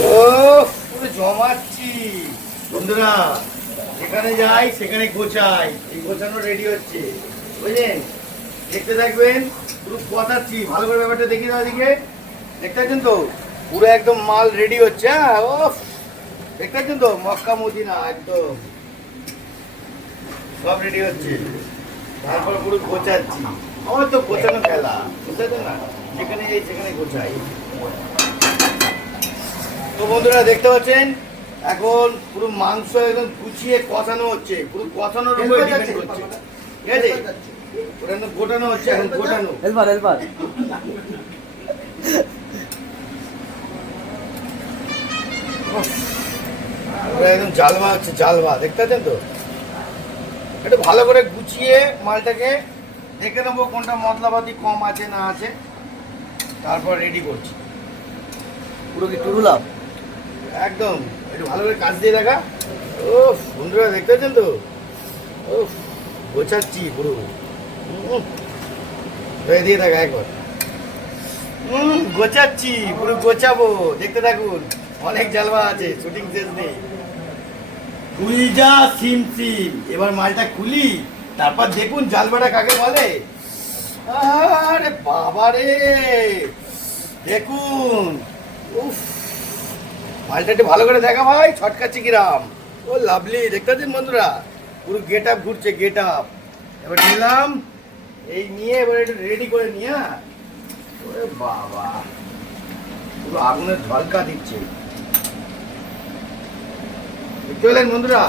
ও পুরো জমাচ্ছি বন্ধুরা, যেখানে যাই সেখানে গোছাই। এই গোছানো রেডি হচ্ছে, বুঝলেন? দেখতে থাকবেন, পুরো গোছাচ্ছি। ভালো করে ব্যাপারটা দেখি দাও দিকে, দেখতে পাচ্ছেন তো? পুরো একদম মাল রেডি হচ্ছে। হ্যাঁ, ও দেখতে পাচ্ছেন তো? মক্কা মদিনা একদম সব রেডি হচ্ছে। তারপর পুরো গোছাচ্ছি। আমার তো গোছানো খেলা, বুঝতে পারছেন না? যেখানে যাই সেখানে গোছাই। তো বন্ধুরা দেখতে পাচ্ছেন, এখন পুরো মাংস একদম গুছিয়ে কষানো হচ্ছে, পুরো কষানোর উপরে ডিপেন্ড করছে, ঠিক আছে? ওটা একদম গোটানো হচ্ছে, এখন গোটানো। ওটা একদম জালবা হচ্ছে, জালবা, দেখতে পাচ্ছেন তো? একটু ভালো করে গুছিয়ে মালটাকে দেখে নেবো কোনটা মশলাপাতি কম আছে না আছে, তারপর রেডি করছি। পুরো কি টুরুলাম? একদম একটু ভালো করে কাজ দিয়ে দেখা। ও বন্ধুরা দেখতে পাচ্ছেন তো? ও গোছাচ্ছি পুরো। দিয়ে থাকা একবার। গোছাচ্ছি, পুরো গোছাবো, দেখতে থাকুন। অনেক জালবা আছে, শুটিং শেষ নেই। খুলি যা সিম সিম। এবার মালটা খুলি, তারপর দেখুন জালবাটা কাকে বলে। আরে বাবা রে, দেখুন। উফ, মালটা একটু ভালো করে দেখা ভাই, ছটকাচ্ছি কিরাম। ও লাভলি, দেখতে পাচ্ছেন বন্ধুরা? পুরো গেট আপ ঘুরছে, গেট আপ। এবার নিলাম, এই নিয়ে এবার একটু রেডি করে নিয়ে। ওরে বাবা, পুরো আগুনের ঝলকা দিচ্ছে, দেখতে পেলেন বন্ধুরা?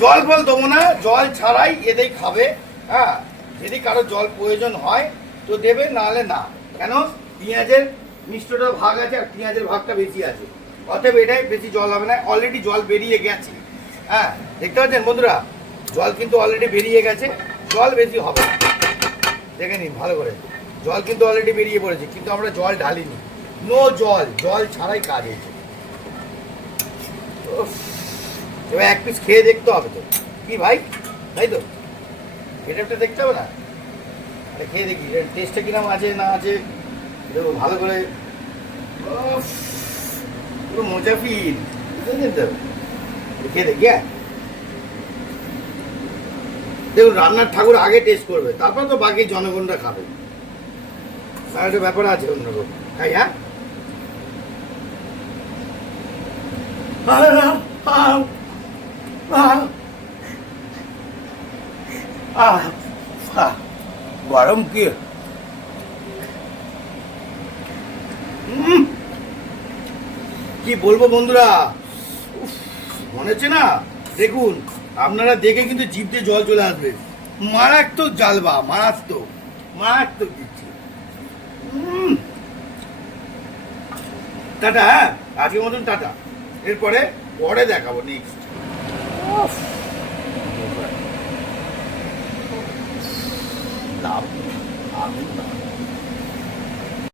জল ফল দেবো না, জল ছাড়াই এতেই খাবে। হ্যাঁ, যদি কারো জল প্রয়োজন হয় তো দেবে, নাহলে না। কেন? পেঁয়াজের মিষ্টটা ভাগ আছে আর পেঁয়াজের ভাগটা বেশি আছে, অতএব এটাই বেশি জল হবে না। অলরেডি জল বেরিয়ে গেছে। হ্যাঁ, দেখতে পাচ্ছেন বন্ধুরা? জল কিন্তু অলরেডি বেরিয়ে গেছে, জল বেশি হবে না। দেখে নিন ভালো করে, জল কিন্তু অলরেডি বেরিয়ে পড়েছে, কিন্তু আমরা জল ঢালিনি। নো জল, জল ছাড়াই কাজ হয়েছে। এবার এক পিস খেয়ে দেখতে হবে তো, কি ভাই? তাই তো, এটা একটা দেখতে হবে না? আরে খেয়ে দেখি টেস্টটা কিরকম আছে না আছে, দেখো ভালো করে। পুরো মোজাফির, বুঝলেন তো? খেয়ে দেখি। হ্যাঁ, দেখুন রান্নার ঠাকুর আগে টেস্ট করবে, তারপর তো বাকি জনগণরা খাবে। আর একটা ব্যাপার আছে অন্যরকম। তাই হ্যাঁ, গরম কি! কি বলবো বন্ধুরা, মনে হচ্ছে না? দেখুন, আপনারা দেখে কিন্তু জিভ দিয়ে জল চলে আসবে। মারাত্মক জালবা, মারাত্মক, মারাত্মক দিচ্ছি। টাটা। হ্যাঁ, আজকের মতন টাটা। এরপরে পরে দেখাবো নেক্সট।